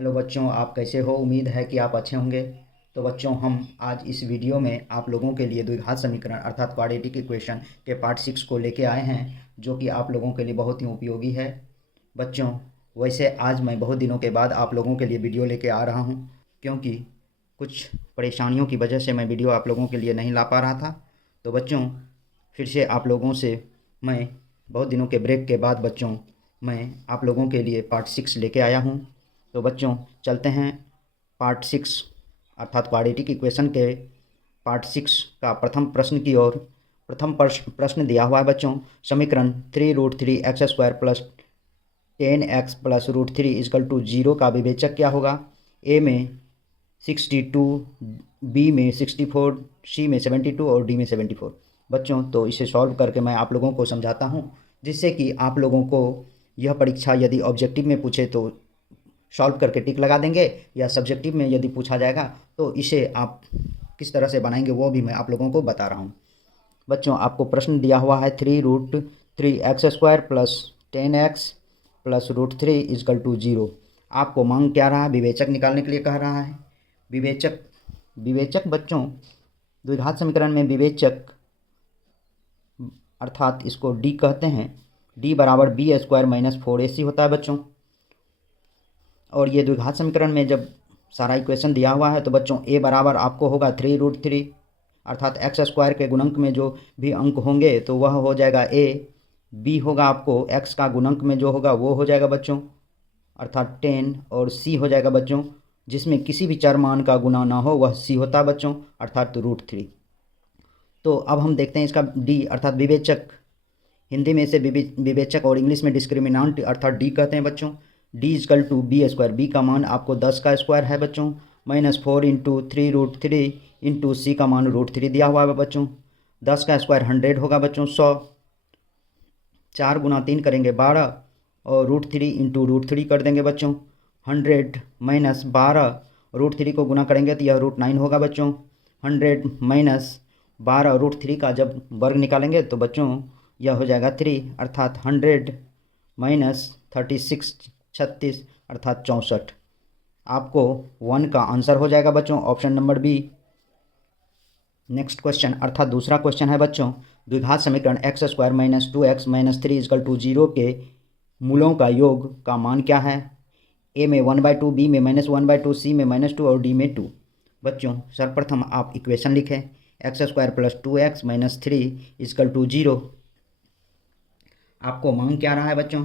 Hello बच्चों, आप कैसे हो? उम्मीद है कि आप अच्छे होंगे। तो बच्चों, हम आज इस वीडियो में आप लोगों के लिए द्विघात समीकरण अर्थात क्वाड्रेटिक इक्वेशन के पार्ट 6 को लेके आए हैं, जो कि आप लोगों के लिए बहुत ही उपयोगी है। बच्चों, वैसे आज मैं बहुत दिनों के बाद आप लोगों के लिए वीडियो लेके आ रहा हूँ, क्योंकि कुछ परेशानियों की वजह से मैं वीडियो आप लोगों के लिए नहीं ला पा रहा था। तो बच्चों, फिर से आप लोगों से मैं बहुत दिनों के ब्रेक के बाद बच्चों मैं आप लोगों के लिए पार्ट 6 लेके आया हूँ। तो बच्चों, चलते हैं पार्ट 6 अर्थात क्वाड्रेटिक इक्वेशन के पार्ट 6 का प्रथम प्रश्न की ओर। प्रथम प्रश्न दिया हुआ है बच्चों, समीकरण 3√3x² plus 10x plus √3 is equal to 0 का विवेचक क्या होगा? ए में 62, बी में 64, सी में 72 और डी में 74। बच्चों, तो इसे सॉल्व करके मैं आप लोगों को समझाता हूँ, जिससे कि आप लोगों को यह परीक्षा यदि ऑब्जेक्टिव में पूछे तो सॉल्व करके टिक लगा देंगे, या सब्जेक्टिव में यदि पूछा जाएगा तो इसे आप किस तरह से बनाएंगे वो भी मैं आप लोगों को बता रहा हूँ। बच्चों, आपको प्रश्न दिया हुआ है 3√3x² plus 10x plus √3 is equal to 0। आपको मांग क्या रहा है? विवेचक निकालने के लिए कह रहा है। विवेचक विवेचक बच्चों, द्विघात समीकरण में विवेचक अर्थात इसको डी कहते हैं। डी बराबर b² माइनस 4ac होता है बच्चों। और ये द्विघात समीकरण में जब सारा इक्वेशन दिया हुआ है तो बच्चों ए बराबर आपको होगा 3√3 अर्थात x² के गुणक में जो भी अंक होंगे तो वह हो जाएगा ए। बी होगा आपको x का गुणक में जो होगा वो हो जाएगा बच्चों अर्थात 10, और सी हो जाएगा बच्चों जिसमें किसी भी चर मान का गुना ना हो वह सी होता है बच्चों अर्थात √3। तो अब हम देखते हैं इसका डी अर्थात विवेचक। हिंदी में इसे विवेचक और इंग्लिश में डिस्क्रिमिनांट अर्थात डी कहते हैं बच्चों। D equal to b²। B का मान आपको 10 का स्क्वायर है बच्चों, माइनस 4 इंटू 3√3 इंटू सी का मान √3 दिया हुआ है बच्चों। 10 का स्क्वायर 100 होगा बच्चों 100। 4 गुना 3 करेंगे 12, और √3 इंटू √3 कर देंगे बच्चों। 100 माइनस 12, √3 को गुना करेंगे तो यह √9 होगा बच्चों। 100 माइनस 12 √3 का जब वर्ग निकालेंगे तो बच्चों यह हो जाएगा 3 अर्थात 100 माइनस 36 36 अर्थात 64। आपको 1 का आंसर हो जाएगा बच्चों option number b. Next question अर्थात दूसरा क्वेश्चन है बच्चों, द्विघात समीकरण x² minus 2x minus 3 is equal to 0 के मूलों का योग का मान क्या है? ए में 1/2, बी में -1/2, सी में -2 और डी में 2। बच्चों, सर्वप्रथम आप इक्वेशन लिखें, x² plus 2x minus 3 is equal to 0। आपको मांग क्या रहा है बच्चों?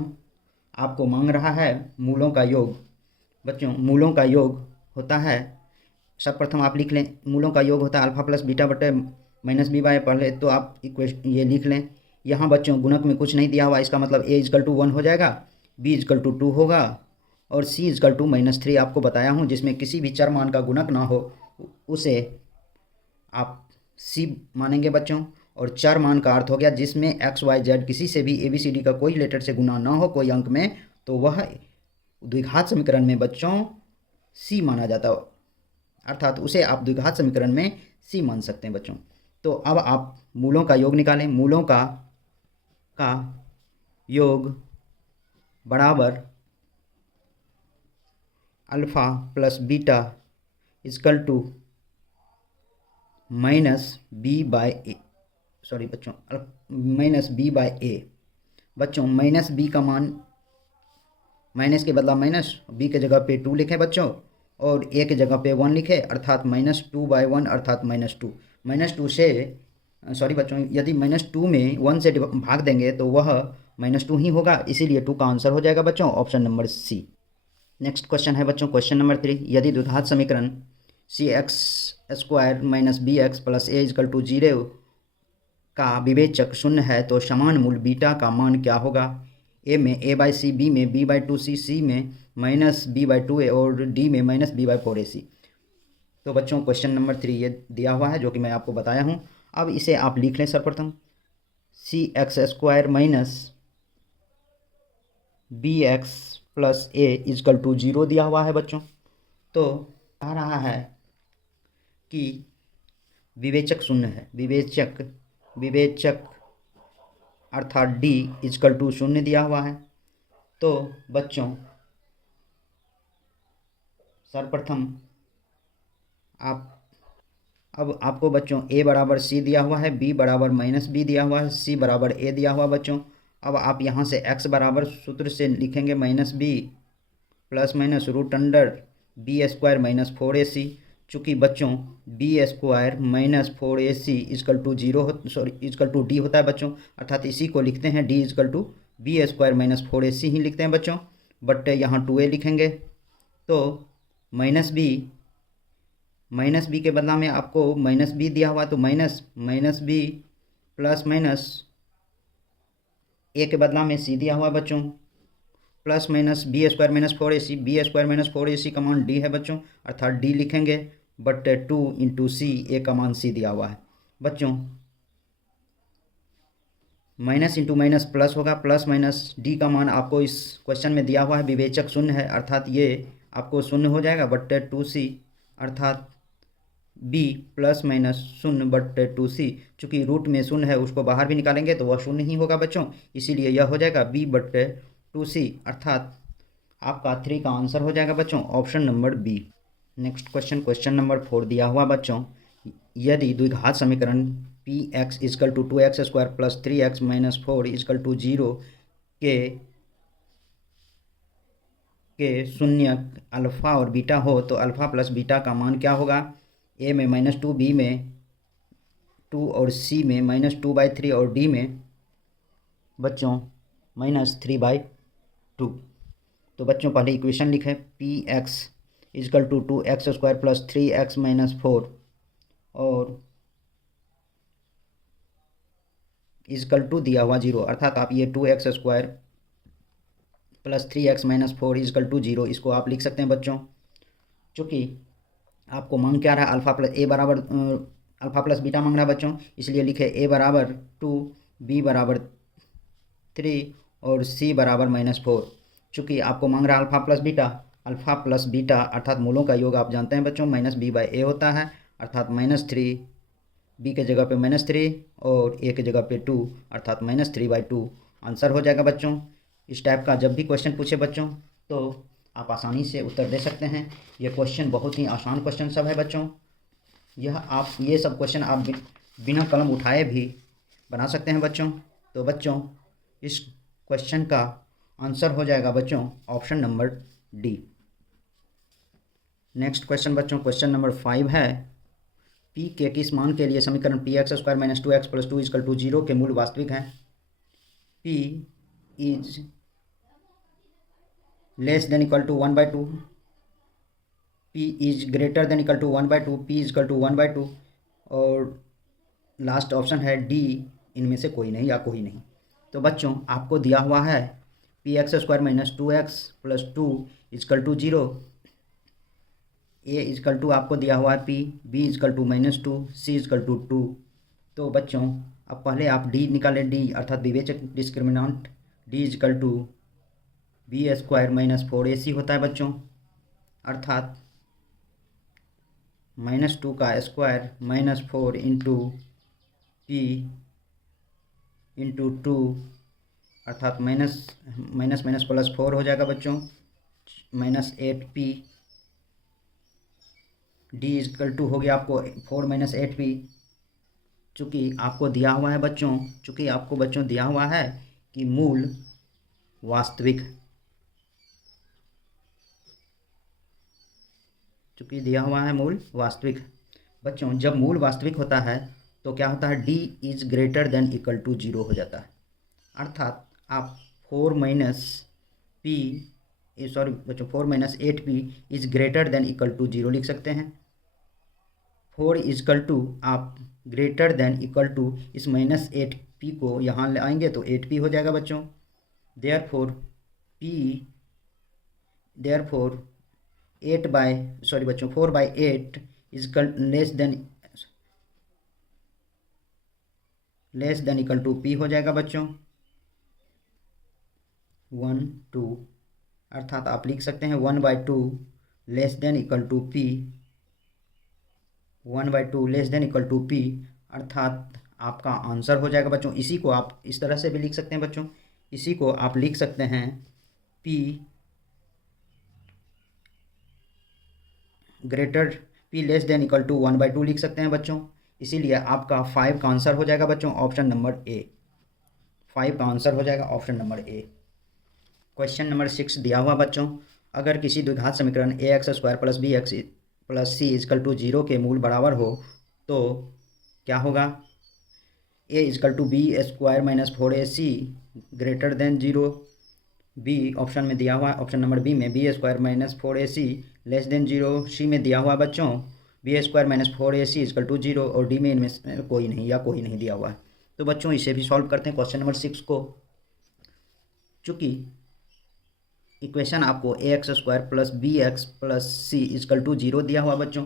आपको मांग रहा है मूलों का योग। बच्चों, मूलों का योग होता है, सर्वप्रथम आप लिख लें, मूलों का योग होता है अल्फा प्लस बीटा बटे माइनस बी बाय। पहले तो आप ये लिख लें। यहाँ बच्चों गुणक में कुछ नहीं दिया हुआ, इसका मतलब ए इजकल टू 1 हो जाएगा, बी इजकल टू 2 होगा, और सी इजकल टू -3 आपको बताया हूँ जिसमें किसी भी चर मान का गुणक ना हो उसे आप सी मानेंगे बच्चों। और चर मान का अर्थ हो गया जिसमें एक्स वाई जेड किसी से भी ABCD का कोई लेटर से गुना ना हो कोई अंक में, तो वह द्विघात समीकरण में बच्चों सी माना जाता है अर्थात उसे आप द्विघात समीकरण में सी मान सकते हैं बच्चों। तो अब आप मूलों का योग निकालें। मूलों का योग बराबर alpha plus beta equal to minus b by a, sorry बच्चों माइनस बी बाय ए। बच्चों, माइनस बी का मान माइनस के बदला माइनस, बी के जगह पे 2 लिखें बच्चों, और ए के जगह पे 1 लिखें अर्थात -2/1 अर्थात -2। -2 से सॉरी बच्चों, यदि -2 में 1 से भाग देंगे तो वह -2 ही होगा, इसीलिए 2 का आंसर हो जाएगा बच्चों option number c. Next question है बच्चों क्वेश्चन नंबर 3, यदि द्विघात समीकरण cx² minus bx plus a equal to 0 का विवेचक शून्य है तो समान मूल बीटा का मान क्या होगा? ए में a/c, बी में b/2c, सी में -b/2a और डी में -b/4ac। तो बच्चों क्वेश्चन नंबर 3 ये दिया हुआ है जो कि मैं आपको बताया हूँ। अब इसे आप लिख लें सर्वप्रथम, cx² minus bx plus a equal to 0 दिया हुआ है बच्चों। तो कह रहा है कि विवेचक शून्य है, विवेचक अर्थात डी इजकल टू 0 दिया हुआ है। तो बच्चों सर्वप्रथम आप अब आपको बच्चों a बराबर c दिया हुआ है, b बराबर -b दिया हुआ है, c बराबर a दिया हुआ बच्चों। अब आप यहाँ से x बराबर सूत्र से लिखेंगे -b plus minus root under b² - 4ac। चूँकि बच्चों b² - 4ac equal to d होता है बच्चों, अर्थात इसी को लिखते हैं d is equal to b² - 4ac ही लिखते हैं बच्चों, बट यहाँ 2a लिखेंगे। तो -b के बदला में आपको -b दिया हुआ, तो -b प्लस माइनस a के बदला में c दिया हुआ बच्चों, plus minus b² - 4ac। b² - 4ac का मान d है बच्चों, अर्थात d लिखेंगे, बट 2 × c, a का मान c दिया हुआ है बच्चों। माइनस इंटू माइनस प्लस होगा, प्लस माइनस d का मान आपको इस क्वेश्चन में दिया हुआ है, विवेचक शून्य है, अर्थात ये आपको शून्य हो जाएगा, बट 2c, अर्थात b plus minus 0 but 2c। चूँकि रूट में शून्य है, उसको बाहर भी निकालेंगे तो वह शून्य ही होगा बच्चों, इसीलिए यह हो जाएगा b बट 2c, अर्थात आपका 3 का आंसर हो जाएगा बच्चों option number b. Next question number 4 दिया हुआ बच्चों, यदि द्विघात समीकरण px equal to 2x² plus 3x - 4 equal to 0 के शून्य अल्फ़ा और बीटा हो, तो अल्फ़ा प्लस बीटा का मान क्या होगा। a में -2, b में 2 और c में -2/3 और d में बच्चों -3/2। तो बच्चों पहले इक्वेशन लिखें, px equal to 2x² plus 3x - 4 और इजकल टू दिया हुआ 0, अर्थात आप ये 2x² plus 3x - 4 equal to 0 इसको आप लिख सकते हैं बच्चों। चूँकि आपको मांग क्या रहा है, अल्फ़ा प्लस बीटा मांग रहा है बच्चों, इसलिए लिखे a बराबर 2, b बराबर 3 और c बराबर -4। चूँकि आपको मांग रहा है अल्फ़ा प्लस बीटा अर्थात मूलों का योग आप जानते हैं बच्चों -b/a होता है, अर्थात -3, b के जगह पे -3 और a के जगह पे 2, अर्थात -3/2 आंसर हो जाएगा बच्चों। इस टाइप का जब भी क्वेश्चन पूछे बच्चों तो आप आसानी से उत्तर दे सकते हैं। ये क्वेश्चन बहुत ही आसान क्वेश्चन सब है बच्चों। ये सब क्वेश्चन आप बिना कलम उठाए भी बना सकते हैं बच्चों। तो बच्चों इस क्वेश्चन का आंसर हो जाएगा बच्चों option number D. Next question बच्चों, क्वेश्चन नंबर 5 है, p के किस मान के लिए समीकरण px² - 2x + 2 = 0 के मूल वास्तविक हैं। p is less than equal to 1/2, p is greater than equal to 1/2, p is equal to 1/2 और लास्ट ऑप्शन है डी, इनमें से कोई नहीं या कोई नहीं। तो बच्चों आपको दिया हुआ है px² - 2x + 2 = 0, a equal to आपको दिया हुआ है p, b equal to -2, c equal to 2। तो बच्चों अब पहले आप d निकालें, d अर्थात विवेचक discriminant d is equal to b² - 4ac होता है बच्चों, अर्थात -2 का स्क्वायर -4 इंटू p इंटू 2, अर्थात माइनस प्लस 4 हो जाएगा बच्चों, -8p। d इजकल टू हो गया आपको 4 - 8p। चूँकि आपको दिया हुआ है बच्चों, दिया हुआ है कि मूल वास्तविक, चूँकि दिया हुआ है मूल वास्तविक। बच्चों जब मूल वास्तविक होता है तो क्या होता है, d is greater than equal to 0 हो जाता है, अर्थात आप 4 - 8p is greater than equal to 0 लिख सकते हैं। 4 इजकल टू आप ग्रेटर देन इक्वल टू इस -8p को यहाँ ले आएंगे तो 8p हो जाएगा बच्चों। Therefore 4/8 equal less than equal to p हो जाएगा बच्चों 1, 2, अर्थात आप लिख सकते हैं 1/2 less than equal to p, 1/2 less than equal to p, अर्थात आपका आंसर हो जाएगा बच्चों। इसी को आप इस तरह से भी लिख सकते हैं बच्चों, इसी को आप लिख सकते हैं p greater p less than equal to 1/2 लिख सकते हैं बच्चों। इसीलिए आपका 5 का आंसर हो जाएगा बच्चों ऑप्शन नंबर ए। 5 का आंसर हो जाएगा option number a. Question number 6 दिया हुआ बच्चों, अगर किसी द्विघात समीकरण a x square plus b x plus c is equal to 0 के मूल बराबर हो तो क्या होगा। A is equal to b square minus 4ac greater than 0। B option में दिया हुआ है, ऑप्शन नंबर बी में b square minus 4ac less than 0। C में दिया हुआ है बच्चों b square minus 4ac equal to 0 और डी में इनमें से कोई नहीं या कोई नहीं दिया हुआ है। तो बच्चों इसे भी सॉल्व करते हैं क्वेश्चन नंबर 6 को। चूँकि इक्वेशन आपको a x square plus b x plus c is equal to 0 दिया हुआ बच्चों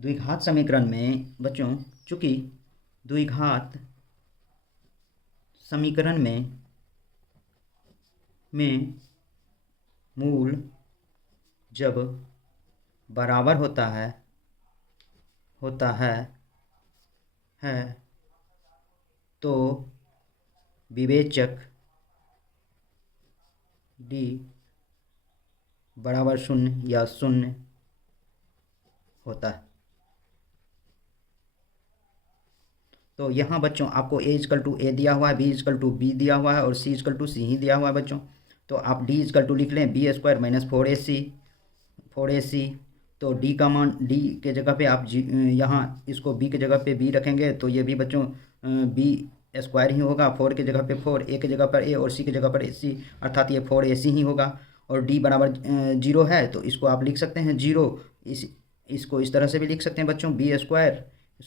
द्विघात समीकरण में बच्चों चूँकि द्विघात समीकरण में मूल जब बराबर होता है तो विवेचक डी बराबर 0 या 0 होता है। तो यहाँ बच्चों आपको ए इजकल टू ए दिया हुआ है, बी इजकल टू बी दिया हुआ है और सी इजकल टू सी ही दिया हुआ है बच्चों। तो आप डी इजकल टू लिख लें बी स्क्वायर माइनस 4ac। तो डी का मान डी के जगह पे आप यहाँ इसको बी के जगह पे बी रखेंगे तो ये भी बच्चों बी स्क्वायर ही होगा। 4 की जगह पे 4, ए की जगह पर ए और सी की जगह पर सी, अर्थात ये 4ac ही होगा। और डी बराबर 0 है तो इसको आप लिख सकते हैं 0। इसको इस तरह से भी लिख सकते हैं बच्चों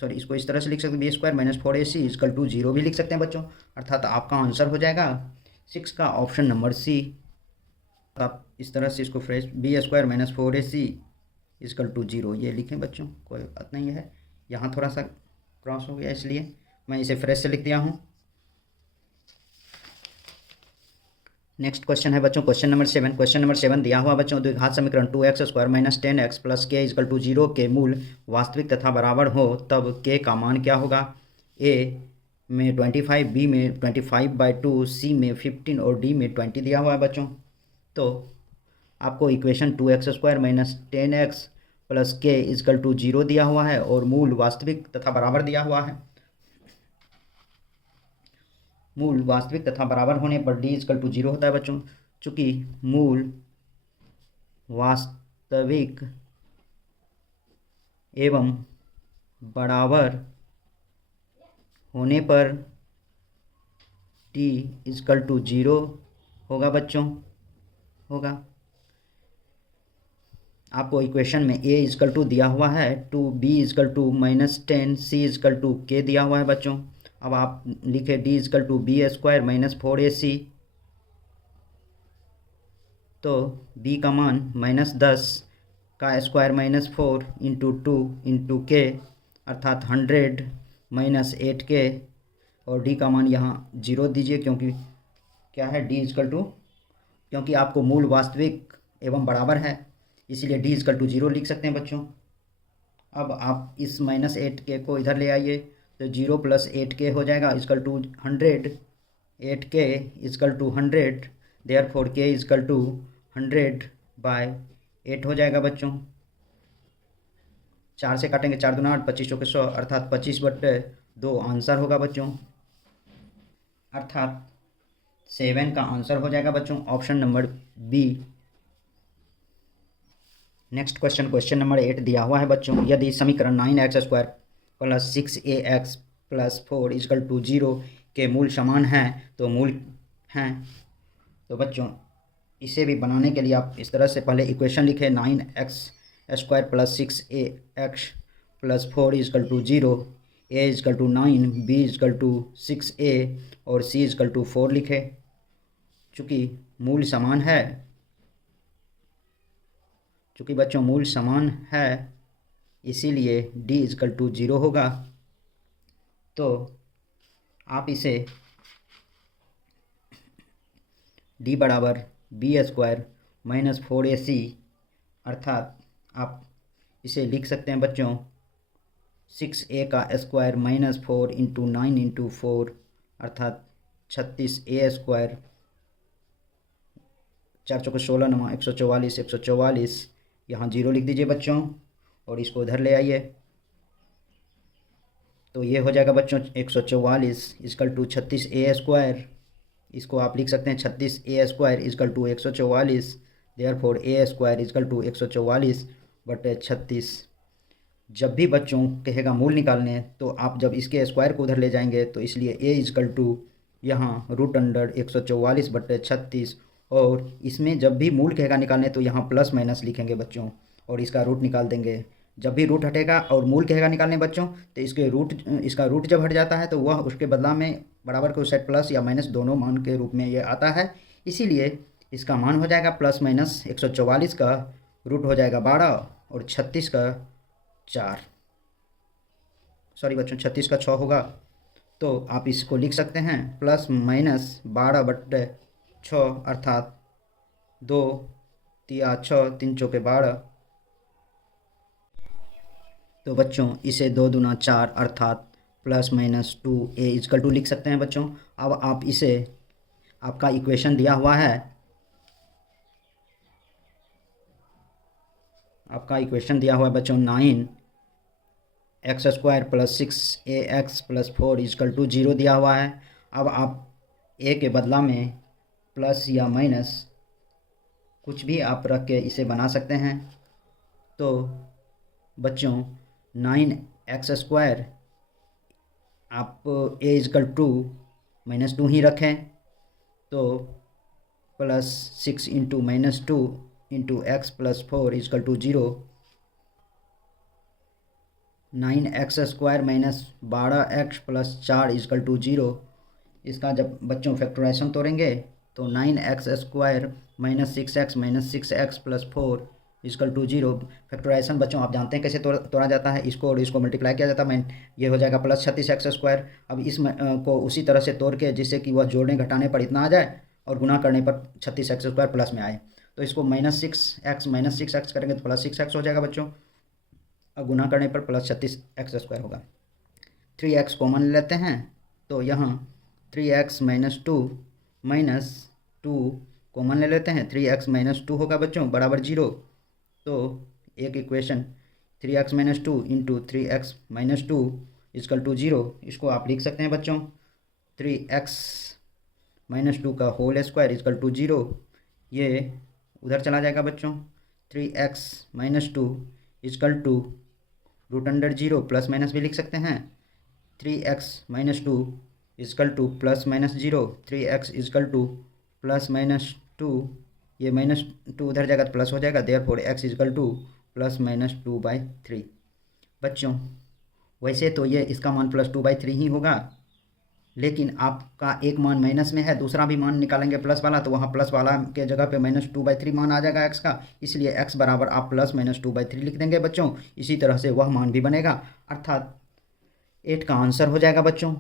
इसको इस तरह से लिख सकते हैं b square minus 4ac equal to 0 भी लिख सकते हैं बच्चों। अर्थात आपका आंसर हो जाएगा 6 का ऑप्शन नंबर सी। आप इस तरह से इसको fresh b square minus 4ac equal to 0 ये लिखें बच्चों, कोई बात नहीं है। यहाँ थोड़ा सा क्रॉस हो गया इसलिए मैं इसे फ्रेश से लिख दिया हूँ। नेक्स्ट क्वेश्चन है बच्चों क्वेश्चन नंबर 7। क्वेश्चन नंबर 7 दिया हुआ बच्चों द्विघात समीकरण 2x square minus 10x plus के इजकल टू 0 के मूल वास्तविक तथा बराबर हो तब के का मान क्या होगा। ए में 25, बी में 25/2, सी में 15 और डी में 20 दिया हुआ है बच्चों। तो आपको equation 2x square minus 10x plus के इजकल टू 0 दिया हुआ है और मूल वास्तविक तथा बराबर दिया हुआ है। मूल वास्तविक तथा बराबर होने पर डी इजकल टू 0 होता है बच्चों। चूँकि मूल वास्तविक एवं बराबर होने पर डी इजकल टू 0 होगा बच्चों होगा। आपको इक्वेशन में ए इजकल टू दिया हुआ है 2, b is equal to minus 10, c is equal to के दिया हुआ है बच्चों। अब आप लिखे d equal to b square minus 4ac। तो बी का मान -10 का स्क्वायर माइनस 4 इंटू 2 इंटू के अर्थात 100 माइनस 8k और डी का मान यहाँ 0 दीजिए क्योंकि क्या है डी इजकल टू, क्योंकि आपको मूल वास्तविक एवं बराबर है इसीलिए डी इजकल टू 0 लिख सकते हैं बच्चों। अब आप इस -8k को इधर ले आइए तो 0 + 8k हो जाएगा equal to 100। 8k equal to 100 therefore k equal to 100/8 हो जाएगा बच्चों। 4 से काटेंगे 4 दूना 8, 25 चौके 100 अर्थात 25/2 आंसर होगा बच्चों। अर्थात 7 का आंसर हो जाएगा बच्चों option number b. Next question number 8 दिया हुआ है बच्चों यदि समीकरण 9x square plus 6ax plus 4 equal to 0 के मूल समान हैं तो मूल हैं। तो बच्चों इसे भी बनाने के लिए आप इस तरह से पहले इक्वेशन लिखें 9x square plus 6ax plus 4 equal to 0, a equal to 9, b equal to 6a और c इजकल टू 4 लिखे। चूँकि मूल समान है, चूँकि बच्चों मूल समान है इसीलिए d इजकल टू 0 होगा। तो आप इसे d बराबर बी स्क्वायर माइनस 4ac अर्थात आप इसे लिख सकते हैं बच्चों 6a का स्क्वायर माइनस 4 इंटू 9 इंटू 4 अर्थात 36a स्क्वायर 4 चौके 16 9 144 144 यहाँ 0 लिख दीजिए बच्चों और इसको उधर ले आइए। तो ये हो जाएगा बच्चों 144 इजकल टू 36a²। इसको आप लिख सकते हैं 36a² equal to 144। Therefore a² equal to 144 बटे 36। जब भी बच्चों कहेगा मूल निकालने तो आप जब इसके स्क्वायर को उधर ले जाएंगे तो इसलिए a इजकल टू यहाँ √अंडर 144 बटे 36। और इसमें जब भी मूल कहेगा निकालने तो यहाँ प्लस माइनस लिखेंगे बच्चों और इसका रूट निकाल देंगे। जब भी रूट हटेगा और मूल कहेगा निकालने बच्चों तो इसका रूट जब हट जाता है तो वह उसके बदला में बराबर के उस साइड प्लस या माइनस दोनों मान के रूप में ये आता है। इसीलिए इसका मान हो जाएगा प्लस माइनस 144 का रूट हो जाएगा 12 और 36 का 4, सॉरी बच्चों 36 का 6 होगा। तो आप इसको लिख सकते हैं प्लस माइनस 12 बटे 6 अर्थात 2 तिया 6 3 चौके 12। तो बच्चों इसे 2 दूना 4 अर्थात plus minus 2a is equal to लिख सकते हैं बच्चों। अब आप इसे आपका इक्वेशन दिया हुआ है, आपका इक्वेशन दिया हुआ है बच्चों 9x² plus 6ax plus 4 equal to 0 दिया हुआ है। अब आप a के बदला में प्लस या माइनस कुछ भी आप रख के इसे बना सकते हैं। तो बच्चों 9x² आप a इजकल टू -2 ही रखें तो plus 6 into -2 into x plus 4 equal to 0। 9x² minus 12x plus 4 equal to 0। इसका जब बच्चों फैक्टराइजेशन तोड़ेंगे तो 9x² minus 6x plus 4 equal to 0। Factorisation बच्चों आप जानते हैं कैसे तोड़ा जाता है, इसको और इसको मल्टीप्लाई किया जाता है। ये हो जाएगा प्लस 36x²। अब इस को उसी तरह से तोड़ के जिससे कि वह जोड़ने घटाने पर इतना आ जाए और गुना करने पर 36x² प्लस में आए। तो इसको -6x करेंगे तो प्लस 6x हो जाएगा बच्चों, और गुना करने पर प्लस 36x² होगा। 3x कॉमन ले लेते हैं तो यहाँ 3x -2 कॉमन ले लेते हैं। 3x -2 होगा बच्चों बराबर 0। तो एक equation 3x -2 into 3x -2 equal to 0। इसको आप लिख सकते हैं बच्चों 3x -2 का होल स्क्वायर इजकल टू 0। ये उधर चला जाएगा बच्चों। 3x -2 equal to √0 plus minus भी लिख सकते हैं। 3x -2 equal to plus minus 0। 3x equal to plus minus 2, ये -2 उधर जाएगा तो प्लस हो जाएगा। Therefore x equal to plus minus 2/3। बच्चों वैसे तो ये इसका मान प्लस 2/3 ही होगा, लेकिन आपका एक मान माइनस में है, दूसरा भी मान निकालेंगे प्लस वाला तो वहाँ प्लस वाला के जगह पे -2/3 मान आ जाएगा x का। इसलिए x बराबर आप प्लस -2/3 लिख देंगे बच्चों। इसी तरह से वह मान भी बनेगा, अर्थात 8 का आंसर हो जाएगा बच्चों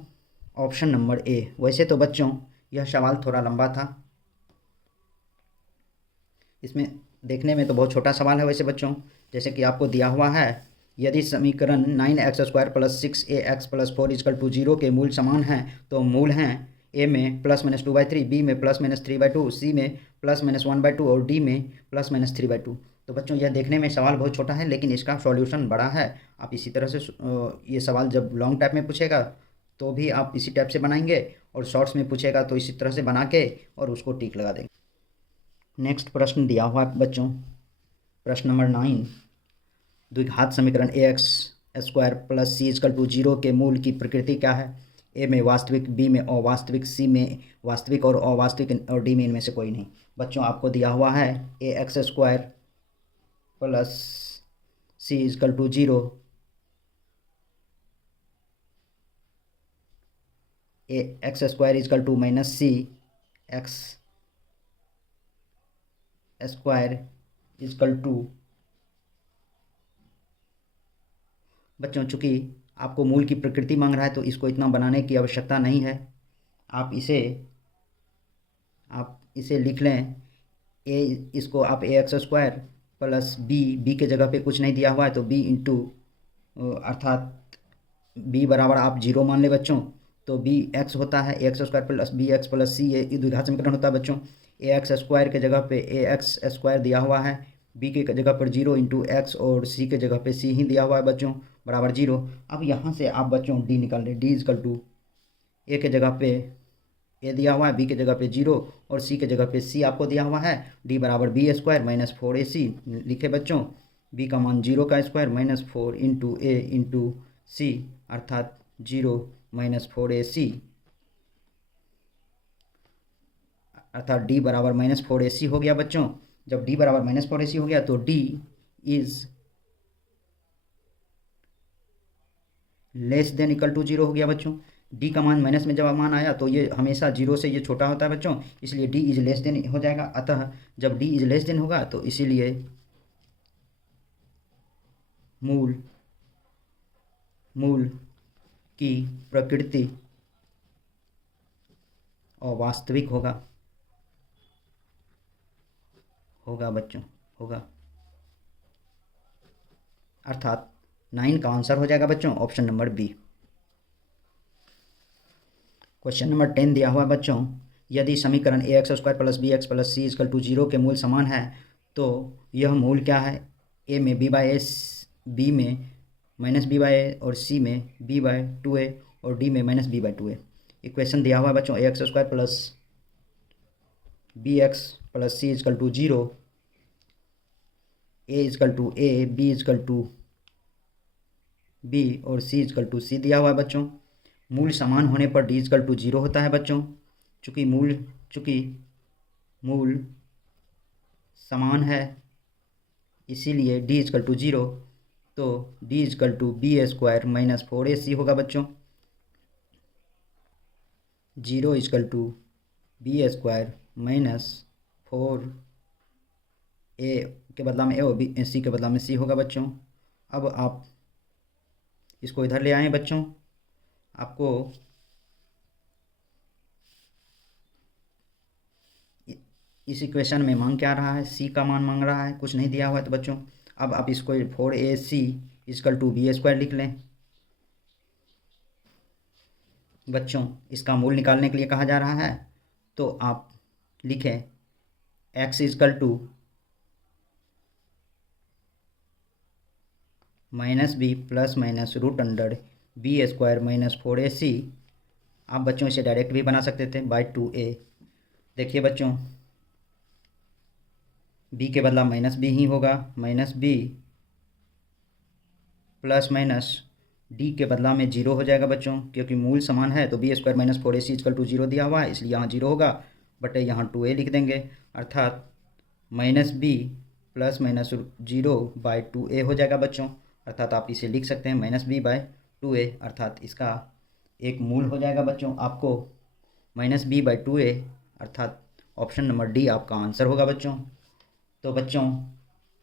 ऑप्शन नंबर A। वैसे तो बच्चों यह सवाल थोड़ा लंबा था, इसमें देखने में तो बहुत छोटा सवाल है वैसे बच्चों। जैसे कि आपको दिया हुआ है यदि समीकरण 9x² plus 6ax plus 4 equal to 0 के मूल समान हैं तो मूल हैं a में +-2/3, b में +-3/2, c में +-1/2 और d में +-3/2। तो बच्चों यह देखने में सवाल बहुत छोटा है लेकिन इसका सॉल्यूशन बड़ा है। आप इसी तरह से ये सवाल जब लॉन्ग टाइप में पूछेगा तो भी आप इसी टाइप से बनाएंगे और शॉर्ट्स में पूछेगा तो इसी तरह से बना के और उसको टिक लगा देंगे। नेक्स्ट प्रश्न दिया हुआ है बच्चों, प्रश्न नंबर 9। द्विघात समीकरण ax² plus c equal to 0 के मूल की प्रकृति क्या है? a में वास्तविक, b में अवास्तविक, c में वास्तविक और अवास्तविक और d में इनमें से कोई नहीं। बच्चों आपको दिया हुआ है ax² plus c equal to 0, ax² equal to -c x square equal to. बच्चों चूँकि आपको मूल की प्रकृति मांग रहा है तो इसको इतना बनाने की आवश्यकता नहीं है। आप इसे लिख लें इसको आप ax² प्लस b के जगह पे कुछ नहीं दिया हुआ है तो b इंटू अर्थात b बराबर आप 0 मान ले बच्चों। तो b x होता है, ax² plus bx plus c ये द्विघात समीकरण होता है बच्चों। ax² के जगह पे ax² दिया हुआ है बी के जगह पर 0 इंटू एक्स और सी के जगह पे सी ही दिया हुआ है बच्चों बराबर 0। अब यहाँ से आप बच्चों डी निकाल लें। डी इजकल टू ए के जगह पे ए दिया हुआ है, बी के जगह पे 0 और सी के जगह पे सी आपको दिया हुआ है। डी बराबर बी स्क्वायर माइनस 4ac लिखे बच्चों। बी का मान 0 का स्क्वायर माइनस 4 इंटू ए इंटू सी अर्थात 0 माइनस 4ac अर्थात डी बराबर माइनस 4ac हो गया बच्चों। जब डी बराबर माइनस 4ac हो गया तो d is less than equal to 0 हो गया बच्चों। डी का मान माइनस में जब मान आया तो ये हमेशा 0 से ये छोटा होता है बच्चों, इसलिए डी इज लेस देन हो जाएगा। अतः जब डी इज लेस देन होगा तो इसीलिए मूल की प्रकृति अवास्तविक होगा बच्चों, होगा। अर्थात 9 का आंसर हो जाएगा बच्चों option number b. Question number 10 दिया हुआ है बच्चों, यदि समीकरण a x square plus b x plus c is equal to 0 के मूल समान है तो यह मूल क्या है? ए में बी बाई ए, बी में माइनस बी बाई ए और सी में बी बाई 2a और डी में minus B by 2a। Equation दिया हुआ है बच्चों a x square plus b x plus c is equal to 0, a is equal to a, b is equal to b और सी इजकल टू सी दिया हुआ है बच्चों। मूल समान होने पर डी इजकल टू 0 होता है बच्चों। चूँकि मूल समान है इसीलिए डी इजकल टू 0, तो d equal to b square minus 4ac होगा बच्चों। 0 equal to b square minus 4a के बदला में ए और बी सी के बदला में सी होगा बच्चों। अब आप इसको इधर ले आएँ बच्चों। आपको इस इक्वेशन में मांग क्या रहा है? सी का मान मांग रहा है, कुछ नहीं दिया हुआ है। तो बच्चों अब आप इसको 4ac equal to b square लिख लें बच्चों। इसका मूल निकालने के लिए कहा जा रहा है तो आप लिखें x equal to minus b plus minus root under b square minus 4ac। आप बच्चों इसे डायरेक्ट भी बना सकते थे बाई 2a। देखिए बच्चों b के बदला माइनस बी ही होगा, minus b plus minus d के बदला में 0 हो जाएगा बच्चों। क्योंकि मूल समान है तो b square minus 4ac equal to 0 दिया हुआ है, इसलिए यहाँ 0 होगा बटे यहाँ 2a लिख देंगे। अर्थात minus b plus minus 0 by 2a हो जाएगा बच्चों। अर्थात आप इसे लिख सकते हैं माइनस बी बाई 2a। अर्थात इसका एक मूल हो जाएगा बच्चों आपको माइनस बी बाई 2a। अर्थात ऑप्शन नंबर डी आपका आंसर होगा बच्चों। तो बच्चों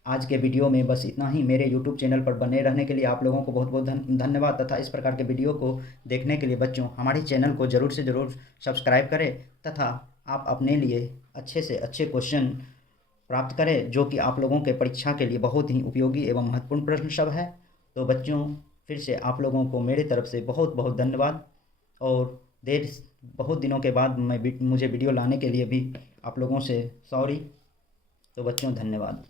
आज के वीडियो में बस इतना ही। मेरे यूट्यूब चैनल पर बने रहने के लिए आप लोगों को बहुत बहुत धन्यवाद तथा इस प्रकार के वीडियो को देखने के लिए बच्चों हमारे चैनल को ज़रूर से ज़रूर सब्सक्राइब करें तथा आप अपने लिए अच्छे से अच्छे क्वेश्चन प्राप्त करें जो कि आप लोगों के परीक्षा के लिए बहुत ही उपयोगी एवं महत्वपूर्ण प्रश्न सब है। तो बच्चों फिर से आप लोगों को मेरे तरफ से बहुत बहुत धन्यवाद। और बहुत दिनों के बाद मुझे वीडियो लाने के लिए भी आप लोगों से सॉरी। तो बच्चों धन्यवाद।